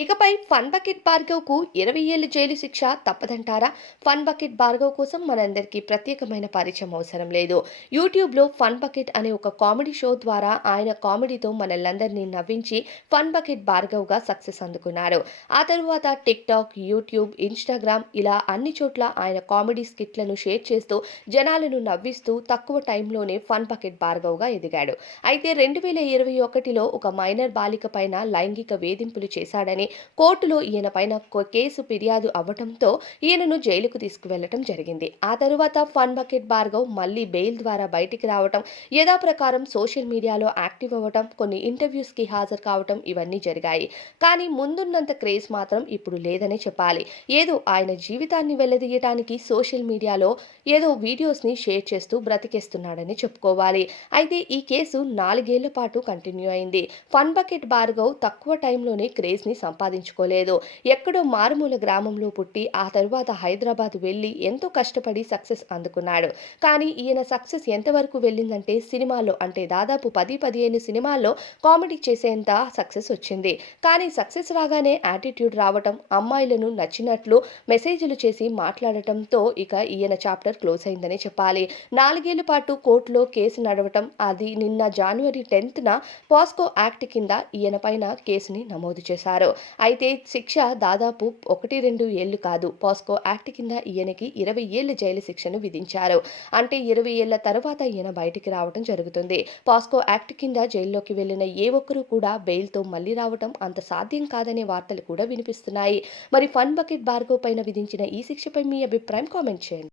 ఇకపై fun bucket భార్గవ్‌కు 20 ఏళ్ల jail శిక్ష తప్పదంటారా? ఫన్ బకెట్ భార్గవ్ కోసం మనందరికీ ప్రత్యేకమైన పరిచయం అవసరం లేదు. యూట్యూబ్‌లో ఫన్ బకెట్ అనే ఒక కామెడీ షో ద్వారా ఆయన కామెడీతో మనల్నందరినీ నవ్వించి ఫన్ బకెట్ భార్గవ్‌గా సక్సెస్ అందుకున్నారు. ఆ తరువాత టిక్‌టాక్, యూట్యూబ్, ఇన్‌స్టాగ్రామ్ ఇలా అన్ని చోట్ల ఆయన కామెడీ స్కిట్‌లను షేర్ చేస్తూ జనాలను నవ్విస్తూ తక్కువ టైంలోనే ఫన్ బకెట్ భార్గవ్‌గా ఎదిగాడు. అయితే 2021లో ఒక మైనర్ బాలిక పైన లైంగిక వేధింపులు చేశాడని కోర్టులో ఈయన పైన కేసు ఫిర్యాదు అవ్వటంతో ఈయనను జైలుకు తీసుకువెళ్లటం జరిగింది. ఆ తరువాత ఫన్ బకెట్ భార్గవ్ మళ్ళీ బెయిల్ ద్వారా బయటికి రావటం, యథాప్రకారం సోషల్ మీడియాలో యాక్టివ్ అవ్వటం, కొన్ని ఇంటర్వ్యూస్‌కి హాజరు కావటం ఇవన్నీ జరిగాయి. కానీ ముందున్నంత క్రేజ్ మాత్రం ఇప్పుడు లేదనే చెప్పాలి. ఏదో ఆయన జీవితాన్ని వెళ్లదీయటానికి సోషల్ మీడియాలో ఏదో వీడియోస్‌ని షేర్ చేస్తూ బ్రతికేస్తున్నాడని చెప్పుకోవాలి. అయితే ఈ కేసు 4 ఏళ్ల పాటు కంటిన్యూ అయింది. ఫన్ బకెట్ భార్గవ్ తక్కువ టైంలోనే క్రేజ్‌ని సంపాదించుకోలేదు. ఎక్కడో మారుమూల గ్రామంలో పుట్టి ఆ తరువాత హైదరాబాద్ వెళ్లి ఎంతో కష్టపడి సక్సెస్ అందుకున్నాడు. కానీ ఈయన సక్సెస్ ఎంతవరకు వెళ్ళిందంటే సినిమాల్లో అంటే దాదాపు 10, 15 సినిమాల్లో కామెడీ చేసేంత సక్సెస్ వచ్చింది. కానీ సక్సెస్ రాగానే యాటిట్యూడ్ రావటం, అమ్మాయిలను నచ్చినట్లు మెసేజ్‌లు చేసి మాట్లాడటంతో ఇక ఈయన చాప్టర్ క్లోజ్ అయిందనే చెప్పాలి. 4 ఏళ్ల పాటు కోర్టులో కేసు నడవటం, అది నిన్న జనవరి 10న పాస్కో యాక్ట్ కింద ఈయన పైన కేసుని నమోదు చేశారు. అయితే శిక్ష దాదాపు 1, 2 ఏళ్లు కాదు. పాస్కో యాక్ట్ కింద ఈయనకి 20 ఏళ్ల జైలు శిక్షను విధించారు. అంటే 20 ఏళ్ల తర్వాత ఈయన బయటికి రావటం జరుగుతుంది. పాస్కో యాక్ట్ కింద జైల్లోకి వెళ్లిన ఏ ఒక్కరూ కూడా బెయిల్‌తో మళ్లీ రావటం అంత సాధ్యం కాదనే వార్తలు కూడా వినిపిస్తున్నాయి. మరి ఫన్ బకెట్ భార్గవ్ పైన విధించిన ఈ శిక్షపై మీ అభిప్రాయం కామెంట్ చేయండి.